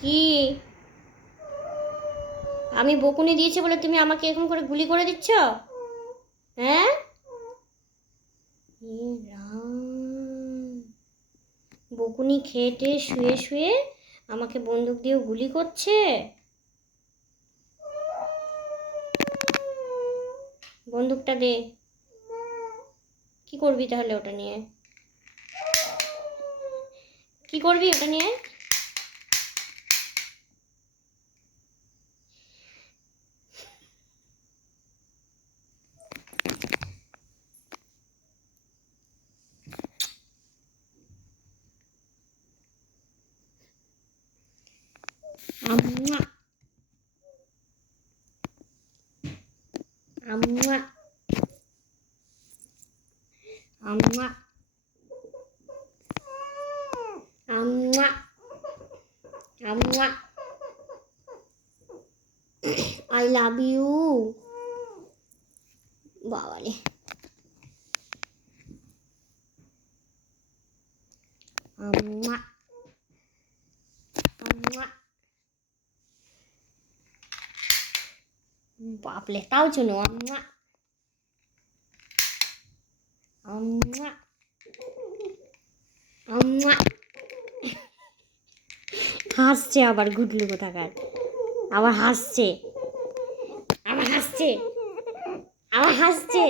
কি আমি বকুনি দিয়েছি বলে তুমি আমাকে এরকম করে গুলি করে দিচ্ছ? হ্যাঁ, বকুনি খেটে শুয়ে শুয়ে আমাকে বন্দুক দিয়ে গুলি করছে। বন্দুকটা দে। কি করবি তাহলে ওটা নিয়ে? কি করবি ওটা নিয়ে? আম্মা আম্মা আম্মা আম্মা আম্মা আই লাভ ইউ। বাবালে, আম্মা আম্মা। বাপলে, তাও চুনো। আম্মা আম্মা আম্মা। হাসছে আবার গুডলু কোথাকার, আবার হাসছে, আবার হাসছে, আবার হাসছে।